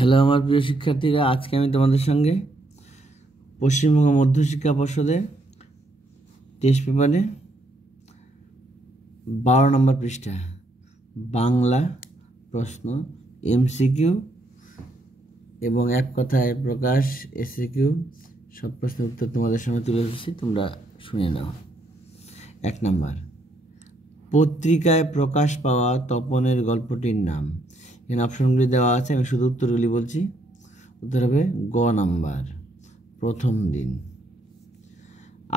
Hello আমার প্রিয় শিক্ষার্থীরা, আজকে আমি তোমাদের সঙ্গে পশ্চিমবঙ্গ মধ্যশিক্ষা পর্ষদের টেস্ট পেপারে 12 নম্বর পৃষ্ঠা বাংলা প্রশ্ন এমসিকিউ এবং এক কথায় প্রকাশ এসিকিউ সব প্রশ্নের উত্তর তোমাদের সামনে তুলে ধরছি, তোমরা শুনে নাও। 1 নম্বর, পত্রিকায় প্রকাশ পাওয়া তপনের গল্পটির নাম। এখানে অপশনগুলি দেওয়া আছে, আমি শুধু উত্তরগুলি বলছি। উত্তর হবে গ নাম্বার, প্রথম দিন।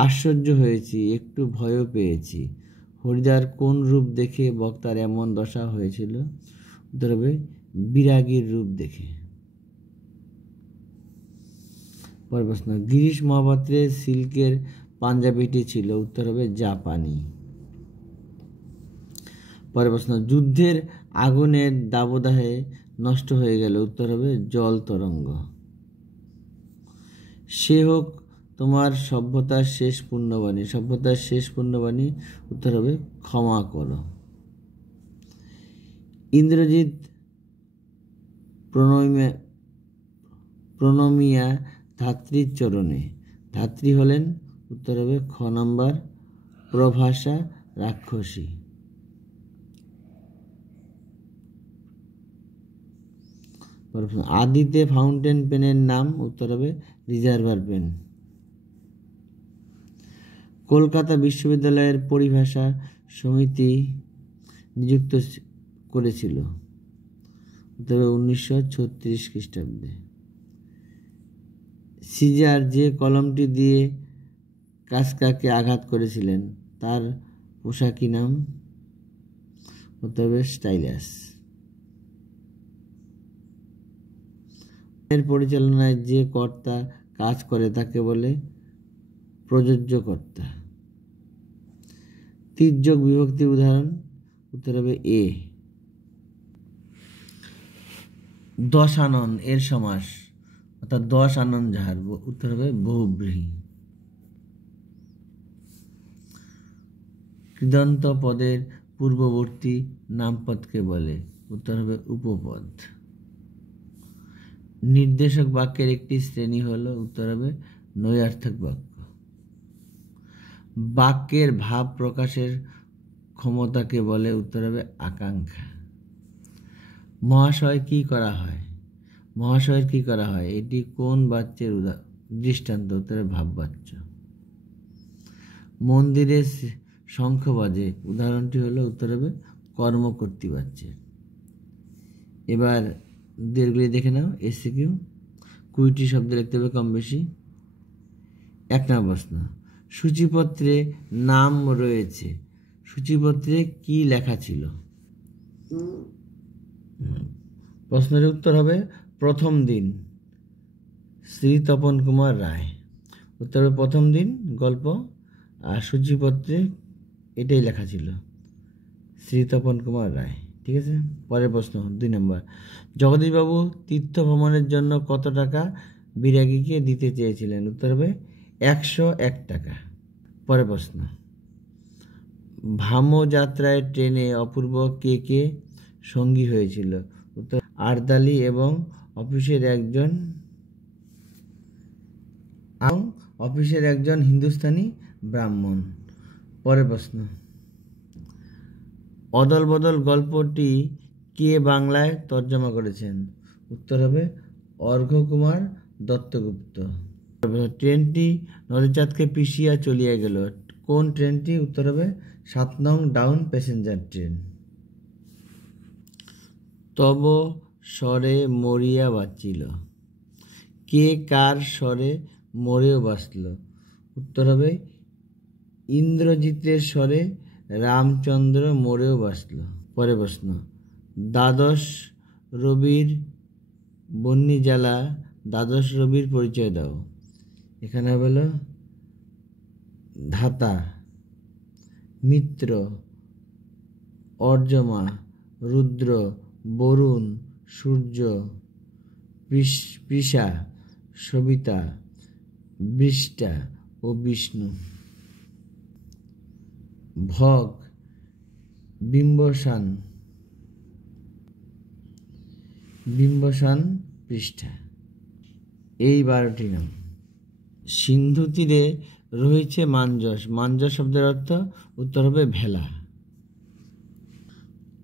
আশ্চর্য হয়েছি, একটু ভয়ও পেয়েছি, হরিদার কোন রূপ দেখে বক্তার এমন দশা হয়েছিল? উত্তর হবে বিরাগীর রূপ দেখে। পরের প্রশ্ন, গিরিশ মহাপাত্রের সিল্কের পাঞ্জাবিটি ছিল? উত্তর হবে জাপানি। পরের প্রশ্ন, যুদ্ধের আগুনের দাবদাহে নষ্ট হয়ে গেল? উত্তর হবে জল তরঙ্গ। সে হোক তোমার সভ্যতার শেষ পুণ্যবাণী। সভ্যতার শেষ পুণ্যবাণী উত্তর হবে ক্ষমা করো। ইন্দ্রজিৎ প্রণমিয়া ধাত্রীর চরণে। ধাত্রী হলেন? উত্তর হবে খ নাম্বার প্রভাষা রাক্ষসী। আদিতে ফাউন্টেন পেনের নাম? উত্তর হবে রিজার্ভার পেন। কলকাতা বিশ্ববিদ্যালয়ের পরিভাষা সমিতি নিযুক্ত করেছিল? উত্তর হবে 1936 খ্রিস্টাব্দে। সিজার যে কলমটি দিয়ে কাসকাকে আঘাত করেছিলেন তার পোশাকি নাম? উত্তর হবে স্টাইলাস। এর পরিচালনায় যে কর্তা কাজ করে তাকে বলে প্রযোজ্য কর্তা। তির্যক বিভক্তির উদাহরণ? উত্তর হবে এ। দশানন এর সমাস অর্থাৎ 10 আনন যাহার? উত্তর হবে বহুব্রীহি। কৃদন্ত পদের পূর্ববর্তী নামপদকে বলে? উত্তর হবে উপপদ। নির্দেশক বাক্যের একটি শ্রেণী হলো? উত্তর হবে নৈয়ার্থক বাক্য। বাক্যের ভাব প্রকাশের ক্ষমতাকে বলে? উত্তর হবে আকাঙ্ক্ষা। মহাশয় কি করা হয়? মহাশয়ের কি করা হয় এটি কোন বাচ্যের দৃষ্টান্ত? উত্তর হবে ভাববাচ্য। মন্দিরে শঙ্খ বাজে উদাহরণটি হলো? উত্তর হবে কর্মকর্তৃ বাচ্যের। এবার দেরগুলি দেখে নাও। এসিকিউ 20টি শব্দ লিখতে হবে কম বেশি। 1 নম্বর প্রশ্ন, সূচিপত্রে নাম রয়েছে, সূচিপত্রে কি লেখা ছিল? প্রশ্নের উত্তর হবে প্রথম দিন, শ্রী তপন কুমার রায়। উত্তর হবে প্রথম দিন গল্প, আর সূচিপত্রে এটাই লেখা ছিল, শ্রী তপন কুমার রায়। ঠিক আছে। পরের প্রশ্ন 2 নম্বর, জগদীশবাবু তীর্থ ভ্রমণের জন্য কত টাকা বিরাগীকে দিতে চেয়েছিলেন? উত্তর হবে 101 টাকা। পরের প্রশ্ন, ভামযাত্রায় ট্রেনে অপূর্ব কে কে সঙ্গী হয়েছিল? উত্তর আর্দালি এবং অফিসের একজন হিন্দুস্তানি ব্রাহ্মণ। পরের প্রশ্ন, অদল বদল গল্পটি কে বাংলায় তর্জমা করেছেন? উত্তর হবে অর্ঘ্যকুমার দত্তগুপ্ত। ট্রেনটি নদীচাঁদকে পিষিয়া চলিয়া গেল, কোন ট্রেনটি? উত্তর হবে 7 নং ডাউন প্যাসেঞ্জার ট্রেন। তব স্বরে মরিয়া বাঁচিল, কে কার স্বরে মরেও বাঁচল? উত্তর হবে ইন্দ্রজিতের স্বরে রামচন্দ্র মরেও বাঁচল। পরের প্রশ্ন, দ্বাদশ রবির বহ্নিজ্বালা দ্বাদশ রবির পরিচয় দাও। এখানে হলো ধাতা, মিত্র, অর্যমা, রুদ্র, বরুণ, সূর্য, পৃষা, সবিতা, বৃষ্টা ও বিষ্ণু। ভগ, বিম্বসান, পৃষ্ঠা। এই 12টি নাম। সিন্ধু তীরে রয়েছে মাঞ্জস। মাঞ্জস শব্দের অর্থ উত্তর হবে ভেলা।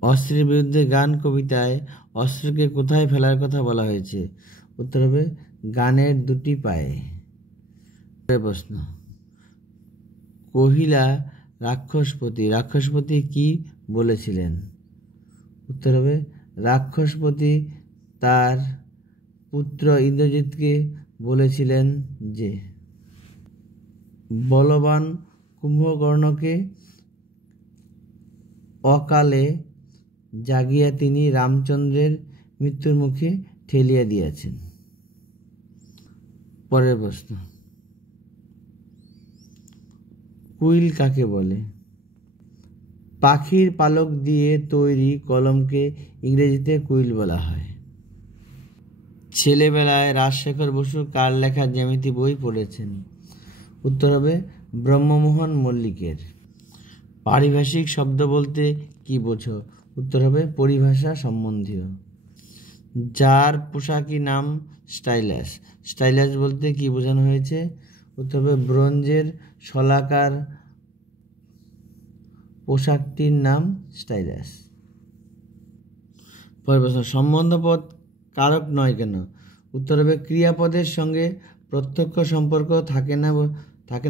অস্ত্রের বিরুদ্ধে গান কবিতায় অস্ত্রকে কোথায় ফেলার কথা বলা হয়েছে? উত্তর হবে গানের দুটি পায়ে। প্রশ্ন, কহিলা রাক্ষসপতি কি বলেছিলেন? উত্তর হবে রাক্ষসপতি তার পুত্র ইন্দ্রজিৎকে বলেছিলেন যে বলবান কুম্ভকর্ণকে অকালে জাগিয়া তিনি রামচন্দ্রের মৃত্যুর মুখে ঠেলিয়া দিয়েছেন। পরের প্রশ্ন, কুইল কাকে বলে? পাখির পালক দিয়ে তৈরি কলমকে ইংরেজিতে কুইল বলা হয়। ছেলেবেলায় রাজশেখর বসু কার লেখা জ্যামিতি বই পড়েছেন? উত্তর হবে ব্রহ্মমোহন মল্লিকের। পারিভাষিক শব্দ বলতে কি বোঝো? উত্তর হবে পরিভাষা সম্বন্ধীয়। যার পোশাকি নাম স্টাইলাস। স্টাইলাস বলতে কি বোঝানো হয়েছে? উত্তর হবে ব্রোঞ্জের শলাকার পোশাকটির নাম স্টাইলাস। পরের প্রশ্ন, সম্বন্ধপদ কারক নয় কেন? উত্তর হবে ক্রিয়াপদের সঙ্গে প্রত্যক্ষ সম্পর্ক থাকে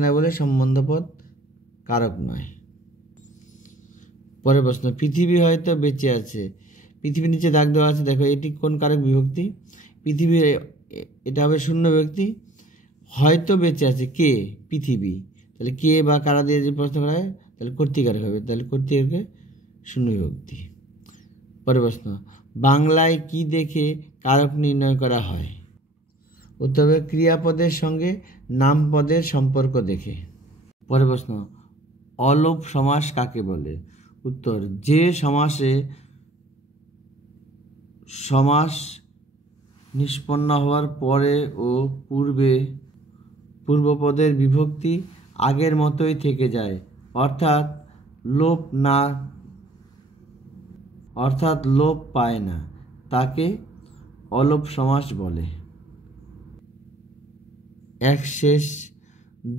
না বলে সম্বন্ধপদ কারক নয়। পরের প্রশ্ন, পৃথিবী হয়তো বেঁচে আছে। পৃথিবীর নিচে দাগ দেওয়া আছে, দেখো এটি কোন কারক বিভক্তি? পৃথিবী, এটা হবে শূন্য বিভক্তি। হয়তো বেঁচে আছে কে? পৃথিবী। তাহলে কে বা কারা দিয়ে যে প্রশ্ন করা হয় তাহলে কর্তৃকারক হবে, তাহলে কর্তৃকারকে শূন্য বিভক্তি। পরের প্রশ্ন, বাংলায় কি দেখে কারক নির্ণয় করা হয়? উত্তর হবে ক্রিয়াপদের সঙ্গে নামপদের সম্পর্ক দেখে। পরের প্রশ্ন, অলোপ সমাস কাকে বলে? উত্তর, যে সমাসে সমাস নিষ্পন্ন হওয়ার পরে ও পূর্বপদের বিভক্তি আগের মতোই থেকে যায়, অর্থাৎ লোপ পায় না, তাকে অলোপ সমাস বলে। একশেষ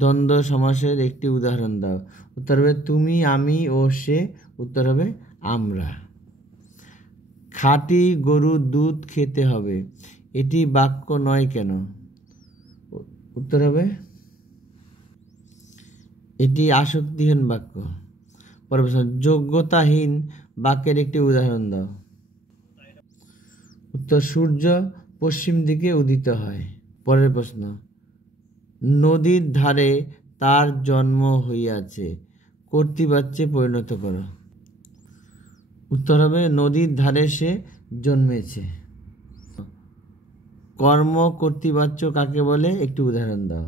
দ্বন্দ্ব সমাসের একটি উদাহরণ দাও। উত্তর হবে তুমি, আমি ও সে। উত্তর হবে আমরা। খাঁটি গরুর দুধ খেতে হবে, এটি বাক্য নয় কেন? উত্তর হবে এটি আসক্তিহীন বাক্য। পরের প্রশ্ন, যোগ্যতাহীন বাক্যের একটি উদাহরণ দাও। উত্তর, সূর্য পশ্চিম দিকে উদিত হয়। পরের প্রশ্ন, নদীর ধারে তার জন্ম হইয়াছে, কর্তৃবাচ্যে পরিণত করো। উত্তর হবে নদীর ধারে সে জন্মেছে। কর্ম কর্তৃবাচ্য কাকে বলে? একটি উদাহরণ দাও।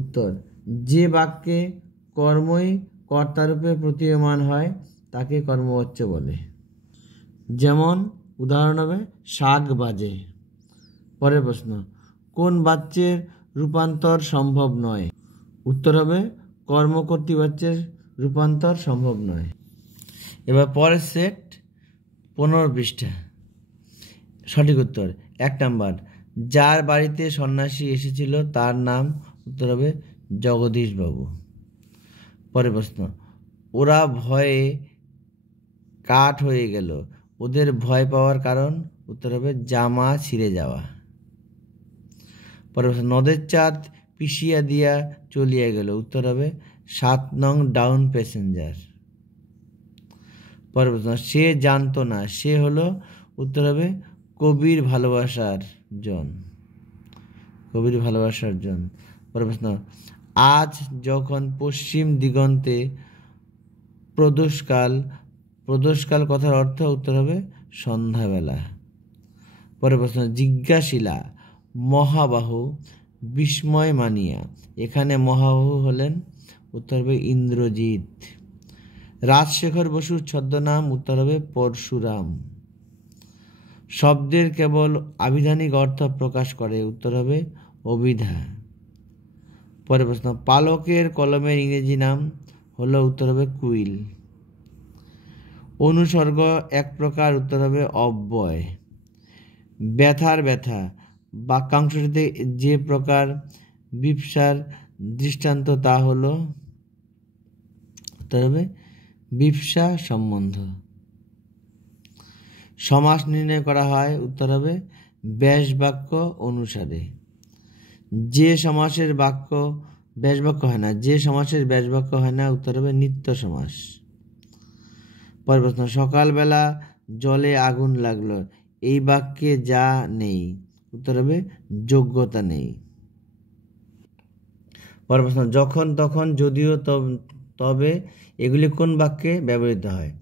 উত্তর, যে বাক্যে কর্মই কর্তারূপে প্রতীয়মান হয় তাকে কর্মবাচ্য বলে। যেমন উদাহরণ হবে শাক বাজে। পরের প্রশ্ন, কোন বাচ্যের রূপান্তর সম্ভব নয়? উত্তর হবে কর্ম কর্তৃবাচ্যের রূপান্তর সম্ভব নয়। এবার পরের সেট 15 পৃষ্ঠা। সঠিক উত্তর, 1 নাম্বার, যার বাড়িতে সন্ন্যাসী এসেছিল তার নাম? উত্তর হবে জগদীশ বাবু। পরের প্রশ্ন, ওরা ভয়ে কাঠ হয়ে গেল, ওদের ভয় পাওয়ার কারণ? উত্তর হবে জামা ছিঁড়ে যাওয়া। পরের প্রশ্ন, নদের চাঁদ পিষিয়া দিয়া চলিয়া গেল, উত্তর হবে 7 নং ডাউন প্যাসেঞ্জার। পরের প্রশ্ন, সে জানতো না, সে হলো? উত্তর হবে কবির ভালোবাসার জন। কবির ভালোবাসার জন। পরের প্রশ্ন, আজ যখন পশ্চিম দিগন্তে প্রদোষকাল কথার অর্থ? উত্তর হবে সন্ধ্যাবেলা। পরের প্রশ্ন, জিজ্ঞাসিলা মহাবাহু বিস্ময় মানিয়া, এখানে মহাবাহু হলেন? উত্তর হবে ইন্দ্রজিৎ। রাজশেখর বসুর ছদ্মনাম? উত্তর হবে পরশুরাম। শব্দের কেবল আবিধানিক অর্থ প্রকাশ করে? উত্তর হবে অভিধা। পরের প্রশ্ন, পালকের কলমের ইংরেজি নাম হলো? উত্তর হবে কুইল। অনুসর্গ এক প্রকার? উত্তর হবে অব্যয়। ব্যথার ব্যথা বাক্যাংশটিতে যে প্রকার বিপসার দৃষ্টান্ত তা হলো, উত্তর হবে বিপসা সম্বন্ধ। সমাস নির্ণয় করা হয়, উত্তর হবে ব্যাস বাক্য অনুসারে। যে সমাসের বাক্য ব্যাস বাক্য হয় না, যে সমাসের ব্যাস বাক্য হয় না, উত্তর হবে নিত্য সমাস। পরের প্রশ্ন, সকালবেলা জলে আগুন লাগলো, এই বাক্যে যা নেই, উত্তর হবে যোগ্যতা নেই। পরের প্রশ্ন, যখন তখন যদিও তবে এগুলি কোন বাক্যে ব্যবহৃত হয়?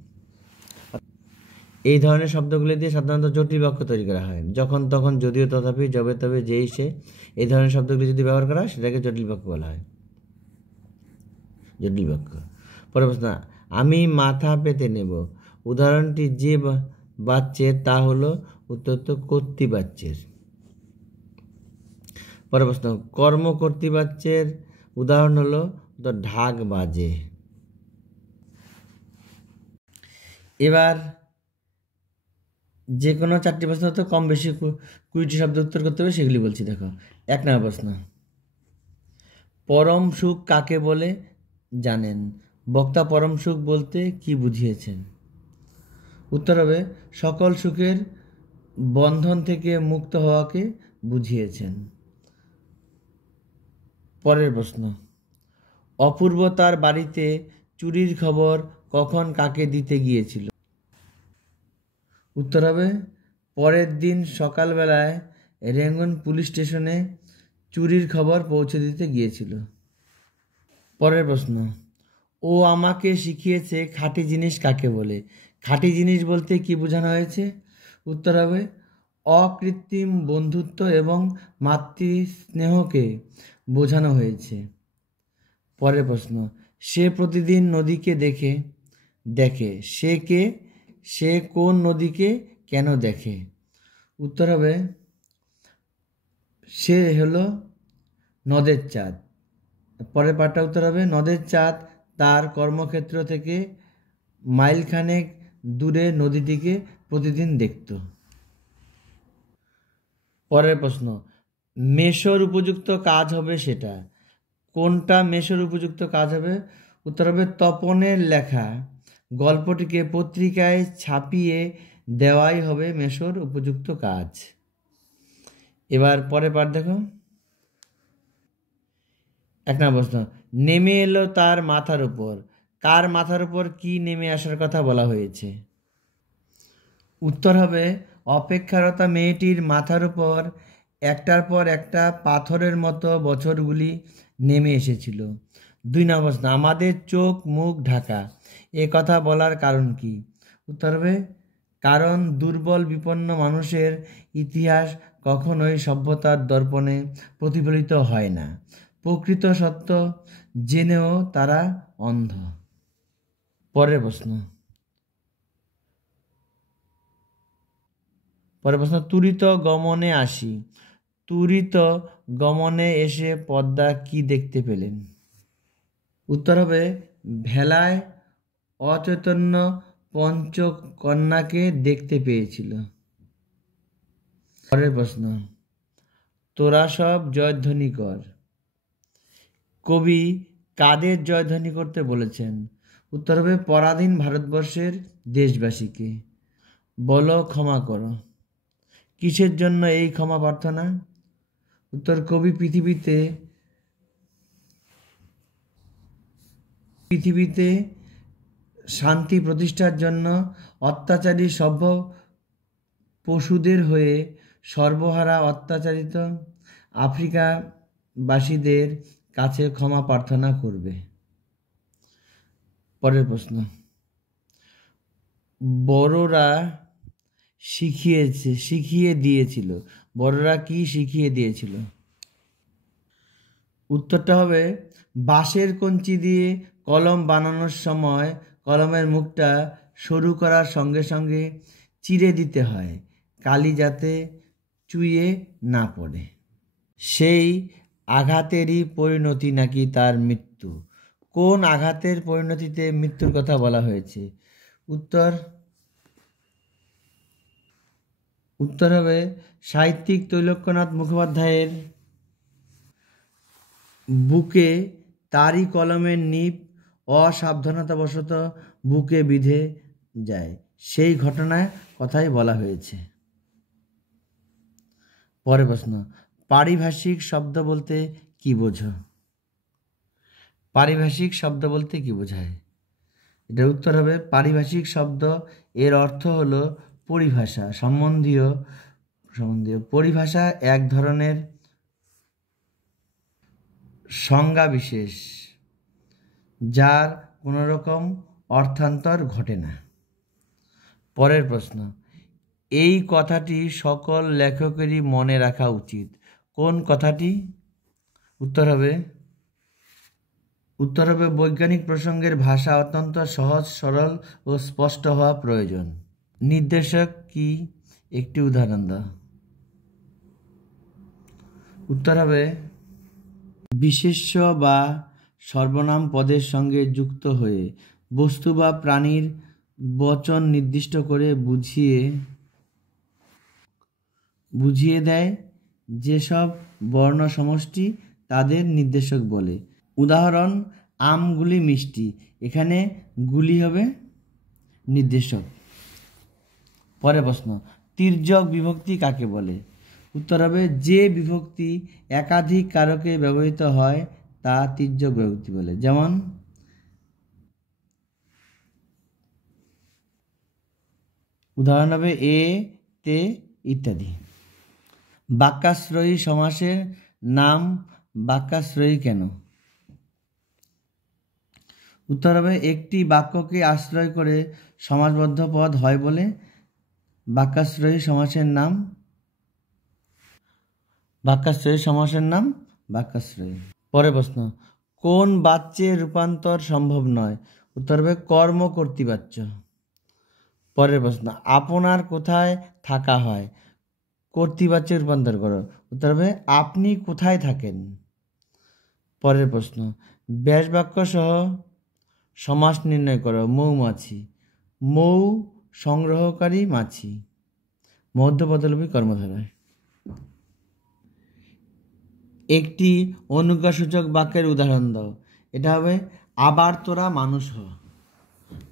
এই ধরনের শব্দগুলি দিয়ে সাধারণত জটিল বাক্য তৈরি করা হয়। যখন তখন যদিও তথাপি যবে তবে যেই সে, এই ধরনের শব্দগুলি যদি ব্যবহার করা হয় সেটাকে জটিল বাক্য বলা হয়, জটিল বাক্য। পরের প্রশ্ন, আমি মাথা পেতে নেব, উদাহরণটি যে বাচ্চের তা হলো, উত্তর তো কর্তৃবাচ্যের। পরের প্রশ্ন, কর্ম কর্তৃবাচ্যের উদাহরণ হলো তো ঢাক বাজে। এবার যে কোনো 4টি প্রশ্ন তো কম বেশি 20টি শব্দ উত্তর করতে হবে, সেগুলি বলছি। দেখো, 1 নম্বর প্রশ্ন, পরম সুখ কাকে বলে জানেন? বক্তা পরম সুখ বলতে কি বুঝিয়েছেন? উত্তর হবে সকল সুখের বন্ধন থেকে মুক্ত হওয়াকে বুঝিয়েছেন। পরের প্রশ্ন, অপূর্ব তার বাড়িতে চুরির খবর কখন কাকে দিতে গিয়েছিল? উত্তর হবে পরের দিন সকালবেলায় রেঙ্গুন পুলিশ স্টেশনে চুরির খবর পৌঁছে দিতে গিয়েছিল। পরের প্রশ্ন, ও আমাকে শিখিয়েছে খাঁটি জিনিস কাকে বলে? খাঁটি জিনিস বলতে কি বোঝানো হয়েছে? উত্তর হবে অকৃত্রিম বন্ধুত্ব এবং মাতৃস্নেহকে বোঝানো হয়েছে। পরের প্রশ্ন, সে প্রতিদিন নদীকে দেখে সে কে? সে কোন নদীকে কেন দেখে? উত্তর হবে সে হলো নদের চাঁদ। পরের পাঠটা উত্তর হবে নদের চাঁদ তার কর্মক্ষেত্র থেকে মাইলখানেক দূরে নদীটিকে প্রতিদিন দেখত। পরের প্রশ্ন, মেশোর উপযুক্ত কাজ হবে সেটা। কোনটা মেশোর উপযুক্ত কাজ হবে? উত্তর হবে তপনের লেখা গল্পটিকে পত্রিকায় ছাপিয়ে দেওয়াই হবে মেশোর উপযুক্ত কাজ। এবার পরের পাঠ দেখো, 1 নম্বর প্রশ্ন, নেমে এলো তার মাথার উপর, কার মাথার উপর কি নেমে আসার কথা বলা হয়েছে? উত্তর হবে অপেক্ষারতা মেয়েটির মাথার উপর একটার পর একটা পাথরের মতো বছরগুলি নেমে এসেছিল। 2 নম্বর প্রশ্ন, আমাদের চোখ মুখ ঢাকা, এ কথা বলার কারণ কি? উত্তর হবে কারণ দুর্বল বিপন্ন মানুষের ইতিহাস কখনোই সভ্যতার দর্পণে প্রতিফলিত হয় না, প্রকৃত সত্য জেনেও তারা অন্ধ। পরের প্রশ্ন, তুরিত গমনে আসি, তুরিত গমনে এসে পদ্মা কি দেখতে পেলেন? উত্তর হবে ভেলায় অচৈতন্য পঞ্চকন্যাকে দেখতে পেয়েছিল। পরের প্রশ্ন, তোরা সব জয়ধ্বনি কর, কবি কাদের জয়ধ্বনি করতে বলেছেন? উত্তর হবে পরাধীন ভারতবর্ষের দেশবাসীকে। বলো ক্ষমা করো, কিসের জন্য এই ক্ষমা প্রার্থনা? উত্তর কবি পৃথিবীতে শান্তি প্রতিষ্ঠার জন্য অত্যাচারী সভ্য পশুদের হয়ে সর্বহারা অত্যাচারিত আফ্রিকাবাসীদের কাছে ক্ষমা প্রার্থনা করবে। পরের প্রশ্ন, বড়রা শিখিয়ে দিয়েছিল, বড়রা কি শিখিয়ে দিয়েছিল? উত্তরটা হবে বাঁশের কঞ্চি দিয়ে কলম বানানোর সময় কলমের মুখটা সরু করার সঙ্গে সঙ্গে চিরে দিতে হয়, কালি যাতে চুইয়ে না পড়ে। সেই আঘাতেরই পরিণতি নাকি তার মৃত্যু। কোন আঘাতের পরিণতিতে মৃত্যুর কথা বলা হয়েছে? উত্তর হবে সাহিত্যিক তৈলক্যনাথ মুখোপাধ্যায়ের বুকে তারই কলমের নিব অসাবধানতাবশত বুকে বিঁধে যায়, সেই ঘটনার কথাই বলা হয়েছে। পরের প্রশ্ন, পারিভাষিক শব্দ বলতে কি বোঝো? পারিভাষিক শব্দ বলতে কি বোঝায়? এটার উত্তর হবে পারিভাষিক শব্দ এর অর্থ হলো পরিভাষা সম্বন্ধীয় পরিভাষা এক ধরনের সংজ্ঞা বিশেষ যার কোনো রকম অর্থান্তর ঘটে না। পরের প্রশ্ন, এই কথাটি সকল লেখকেরই মনে রাখা উচিত। কোন কথাটি? উত্তর হবে বৈজ্ঞানিক প্রসঙ্গের ভাষা অত্যন্ত সহজ সরল ও স্পষ্ট হওয়া প্রয়োজন। নির্দেশক কি? একটি উদাহরণ দাও। উত্তর হবে বিশেষ্য বা সর্বনাম পদের সঙ্গে যুক্ত হয়ে বস্তু বা প্রাণীর বচন নির্দিষ্ট করে বুঝিয়ে দেয় যেসব বর্ণ সমষ্টি তাদের নির্দেশক বলে। উদাহরণ, আমগুলি মিষ্টি, এখানে গুলি হবে নির্দেশক। পরের প্রশ্ন, তির্যক বিভক্তি কাকে বলে? উত্তর হবে যে বিভক্তি একাধিক কারকে ব্যবহৃত হয় তা তির্যক বিভক্তি বলে। যেমন উদাহরণ হবে এ, তে ইত্যাদি। বাক্যাশ্রয়ী সমাসের নাম বাক্যাশ্রয়ী কেন? উত্তর হবে একটি বাক্যকে আশ্রয় করে সমাসবদ্ধ পদ হয় বলে বাক্যাশ্রয়ী সমাসের নাম বাক্যাশ্রয়ী। পরের প্রশ্ন, কোন বাচ্যের রূপান্তর সম্ভব নয়? উত্তর হবে কর্ম কর্তৃবাচ্য। পরের প্রশ্ন, আপনার কোথায় থাকা হয়? কর্তৃবাচ্যে রূপান্তর করো। উত্তর হবে আপনি কোথায় থাকেন। পরের প্রশ্ন, ব্যাস বাক্য সহ সমাস নির্ণয় করো। মৌমাছি, মৌ সংগ্রহকারী মাছি, মধ্যপদলোপী কর্মধারয়। একটি অনুজ্ঞাসূচক বাক্যের উদাহরণ দাও। এটা হবে আবার তোরা মানুষ হ।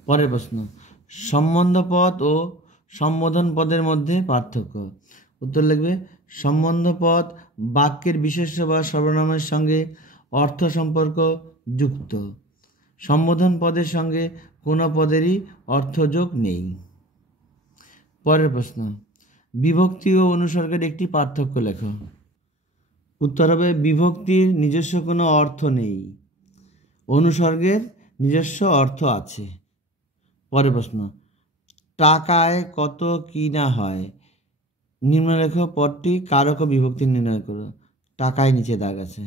পরের প্রশ্ন, সম্বন্ধ পদ ও সম্বোধন পদের মধ্যে পার্থক্য। উত্তর লিখবে সম্বন্ধ পদ বাক্যের বিশেষ্য বা সর্বনামের সঙ্গে অর্থ সম্পর্ক যুক্ত, সম্বোধন পদের সঙ্গে কোনো পদেরই অর্থযোগ নেই। পরের প্রশ্ন, বিভক্তি ও অনুসর্গের একটি পার্থক্য লেখো। উত্তর হবে বিভক্তির নিজস্ব কোনো অর্থ নেই, অনুসর্গের নিজস্ব অর্থ আছে। পরের প্রশ্ন, টাকায় কত কিনা হয়? নিম্নলেখ পদটি কারক ও বিভক্তি নির্ণয় করো। টাকায় নিচে দাগ আছে,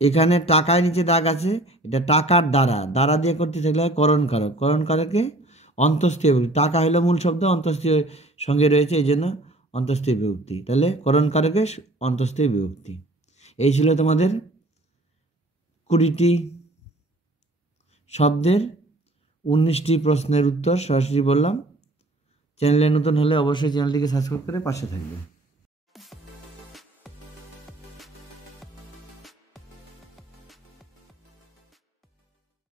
এখানে টাকায় নিচে দাগ আছে, এটা টাকার দ্বারা দিয়ে করতে থাকলে হয় করণ কারক। করণ কারকে অন্তঃস্থীয় বিভক্তি, টাকা হলো মূল শব্দ, অন্তঃস্থীয় সঙ্গে রয়েছে এই জন্য অন্তঃস্থীয় বিভক্তি, তাহলে করণ কারকে অন্তঃস্থীয় বিভক্তি। এই ছিল তোমাদের 20টি শব্দের 19টি প্রশ্নের উত্তর সরাসরি বললাম। চ্যানেলে নতুন হলে অবশ্যই চ্যানেলটিকে সাবস্ক্রাইব করে পাশে থাকবে।